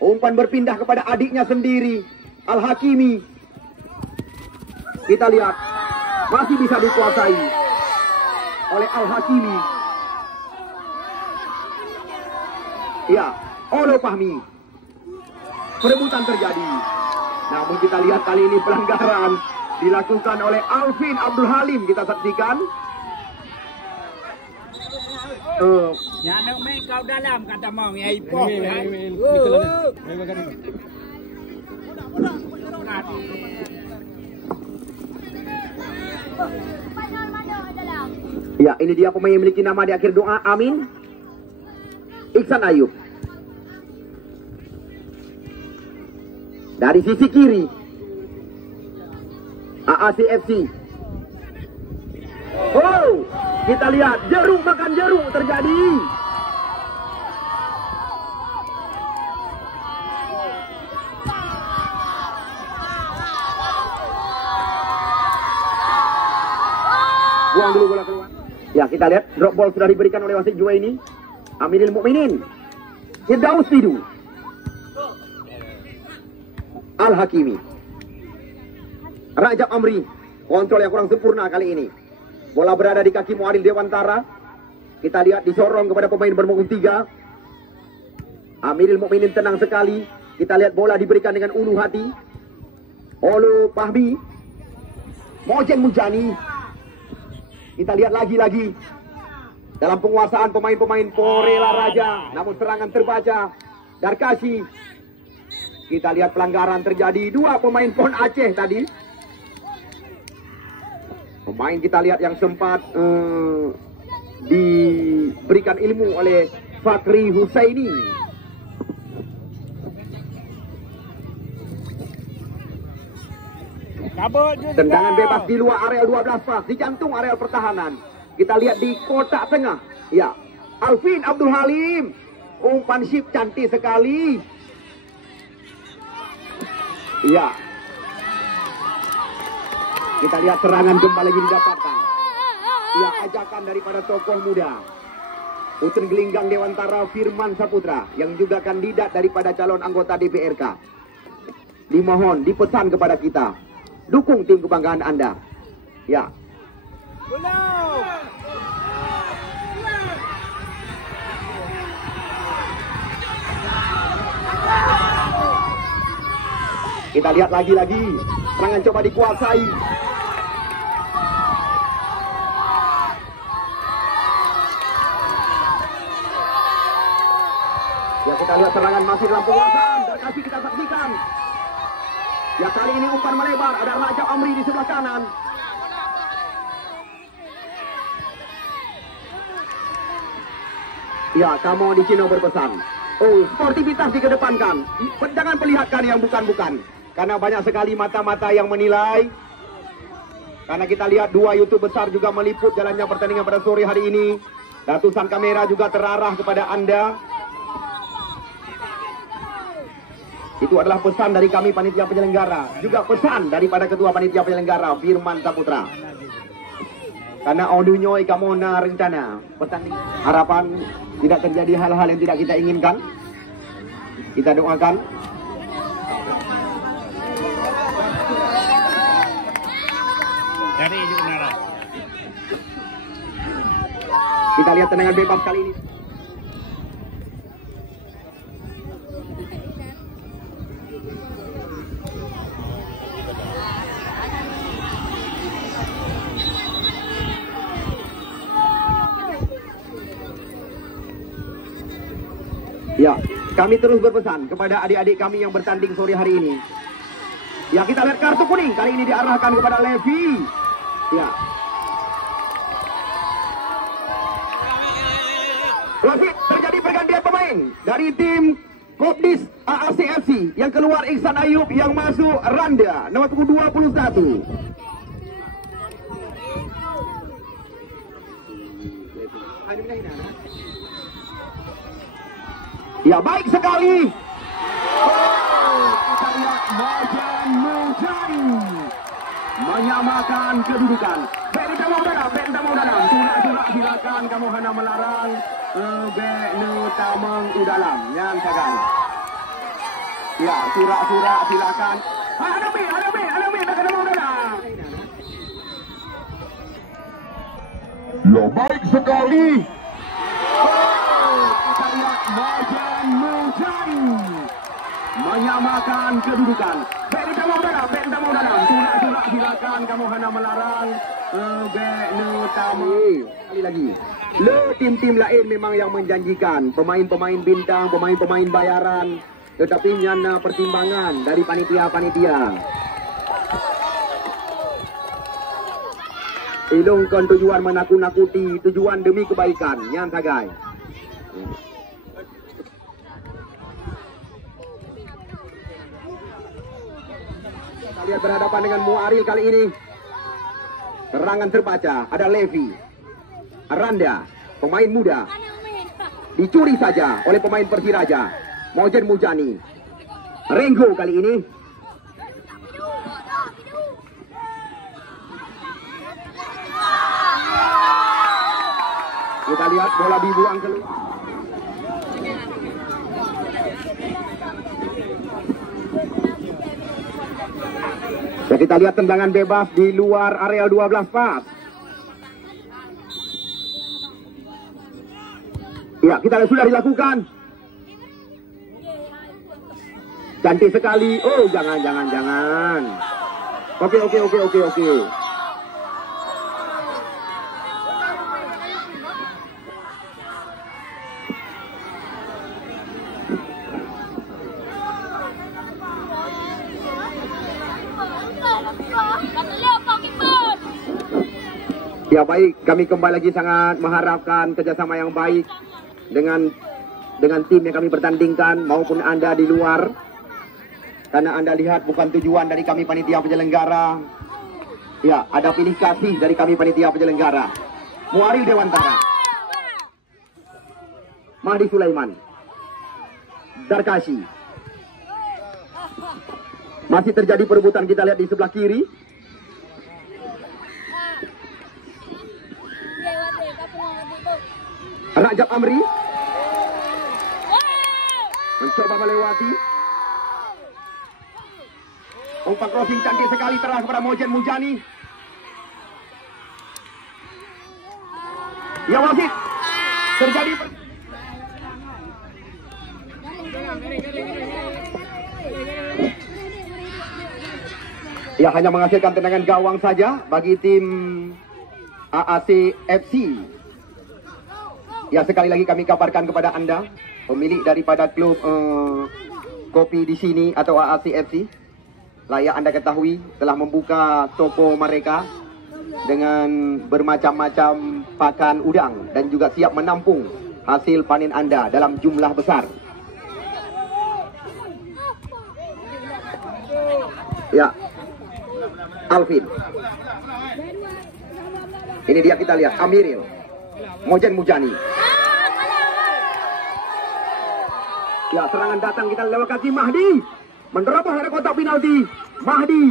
Umpan berpindah kepada adiknya sendiri, Al-Hakimi. Kita lihat. Masih bisa dikuasai oleh Al-Hakimi. Ya, Olo Fahmi. Perebutan terjadi. Namun kita lihat kali ini pelanggaran dilakukan oleh Alvin Abdul Halim. Kita saksikan. Nyana main kau dalam kata mau ya ipoh. Ya, ini dia pemain yang memiliki nama di akhir doa. Amin. Iksan Ayub. Dari sisi kiri AACFC. Oh, kita lihat jeruk makan jeruk terjadi. Buang dulu bola keluar. Ya, kita lihat drop ball sudah diberikan oleh wasit Juwaini. Amiril Mukminin. Firdaus Bidu. Al-Hakimi. Rajab Amri. Kontrol yang kurang sempurna kali ini. Bola berada di kaki Muadil Dewantara. Kita lihat disorong kepada pemain berpunggung 3. Amiril Mukminin tenang sekali. Kita lihat bola diberikan dengan ulu hati. Olu Fahmi. Mojen Mujani. Kita lihat lagi-lagi dalam penguasaan pemain-pemain Porela Raja. Namun serangan terbaca. Darkasi. Kita lihat pelanggaran terjadi. 2 pemain Pon Aceh tadi. Pemain kita lihat yang sempat diberikan ilmu oleh Fakri Husaini. Tendangan bebas di luar areal 12 pas, di jantung areal pertahanan. Kita lihat di kotak tengah. Ya, Alvin Abdul Halim. Umpan ship cantik sekali. Ya. Kita lihat serangan kembali lagi didapatkan. Ya, ajakan daripada tokoh muda. Putra Gelinggang Dewantara Firman Saputra yang juga kandidat daripada calon anggota DPRK. Dimohon, dipesan kepada kita. Dukung tim kebanggaan Anda. Ya. Kita lihat lagi-lagi. Serangan coba dikuasai. Kita lihat serangan masih dalam penguasaan. Kasih kita saksikan. Ya, kali ini umpan melebar. Ada Raja Amri di sebelah kanan. Ya, kamu di Cino berpesan. Oh, sportivitas dikedepankan. Jangan perlihatkan yang bukan-bukan. Karena banyak sekali mata-mata yang menilai. Karena kita lihat dua YouTube besar juga meliput jalannya pertandingan pada sore hari ini. Ratusan kamera juga terarah kepada Anda. Itu adalah pesan dari kami panitia penyelenggara. Juga pesan daripada ketua panitia penyelenggara Firman Saputra. Karena ondunyoy kamu na rencana pertandingan. Harapan tidak terjadi hal-hal yang tidak kita inginkan. Kita doakan. Dari Ijuk Nara. Kita lihat tendangan bebas kali ini. Ya, kami terus berpesan kepada adik-adik kami yang bertanding sore hari ini. Ya, kita lihat kartu kuning kali ini diarahkan kepada Levi. Ya. Wasit, terjadi pergantian pemain dari tim Kopdis AACFC. Yang keluar Iksan Ayub, yang masuk Randa nomor 21. Ya, baik sekali. Kita lihat Majan Mujani menyamakan kedudukan. Bek mau dalam. Surat silakan kamu hana melarang. Bek tamang udalam. Yang sagan. Ya, surat silakan. Ada bek mau dalam. Ya, baik sekali. Kita lihat Majan Mujani menyamakan kedudukan. Bek mau dalam. Surat silakan kamu hana melarang. Bek tamang. Sekali lagi. Tim-tim lain memang yang menjanjikan pemain-pemain bintang, pemain-pemain bayaran, tetapi nyana pertimbangan dari panitia-panitia. Ilungkan tujuan menakut-nakuti, tujuan demi kebaikan. Nyan sagai. Kita lihat berhadapan dengan Muaril kali ini. Serangan terbaca, ada Levi, Randa, pemain muda. Dicuri saja oleh pemain Persiraja, Mojen Mujani. Renggo kali ini. Kita lihat bola dibuang keluar. Ya, kita lihat tendangan bebas di luar area 12 pas. Ya, kita sudah dilakukan. Cantik sekali. Oh, jangan. Oke. Ya, baik, kami kembali lagi sangat mengharapkan kerjasama yang baik dengan tim yang kami pertandingkan maupun Anda di luar. Karena Anda lihat bukan tujuan dari kami panitia penyelenggara. Ya, ada pilih kasih dari kami panitia penyelenggara. Muaril Dewantara, Mahdi Sulaiman, Darkashi. Masih terjadi perebutan, kita lihat di sebelah kiri. Rajab Amri mencoba melewati. Umpan crossing cantik sekali terah kepada Mojen Mujani. Ya, wasit, terjadi ya, hanya menghasilkan tendangan gawang saja bagi tim AACFC. Ya, sekali lagi kami kabarkan kepada Anda pemilik daripada klub kopi di sini atau AACFC, layak Anda ketahui telah membuka toko mereka dengan bermacam-macam pakan udang dan juga siap menampung hasil panen Anda dalam jumlah besar. Ya, Alvin. Ini dia, kita lihat Amiril, Mojen Mujani. Ya, serangan datang, kita lewat kaki Mahdi, menerobos dari kotak penalti. Mahdi,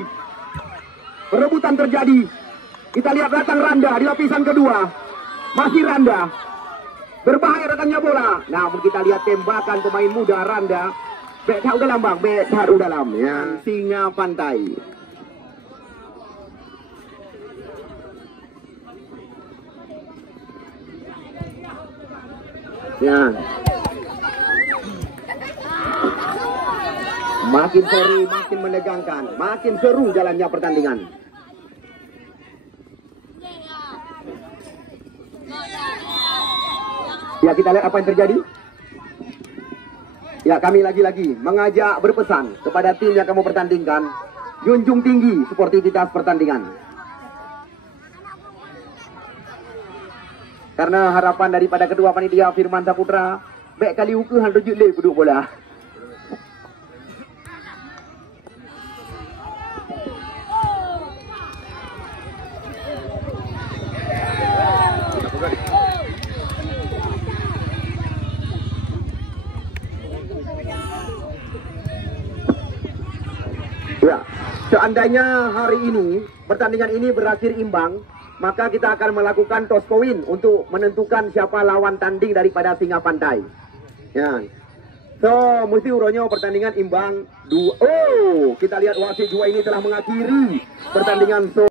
perebutan terjadi. Kita lihat datang Randa di lapisan kedua. Masih Randa, berbahaya datangnya bola. Namun kita lihat tembakan pemain muda Randa. Bek tahu dalam bang, bek tahu dalam. Ya, Singa Pantai. Ya. Makin seri, makin menegangkan, makin seru jalannya pertandingan. Ya, kita lihat apa yang terjadi. Ya, kami lagi-lagi mengajak berpesan kepada tim yang kamu pertandingkan, junjung tinggi sportivitas pertandingan. Karena harapan daripada kedua panitia Firman Saputra, baik kali ukur hal rujuk le duduk bola. Ya, seandainya hari ini pertandingan ini berakhir imbang, maka kita akan melakukan toss coin untuk menentukan siapa lawan tanding daripada Singa Pantai. Ya. So, mesti uronyo pertandingan imbang 2. Oh, kita lihat wasit 2 ini telah mengakhiri pertandingan. So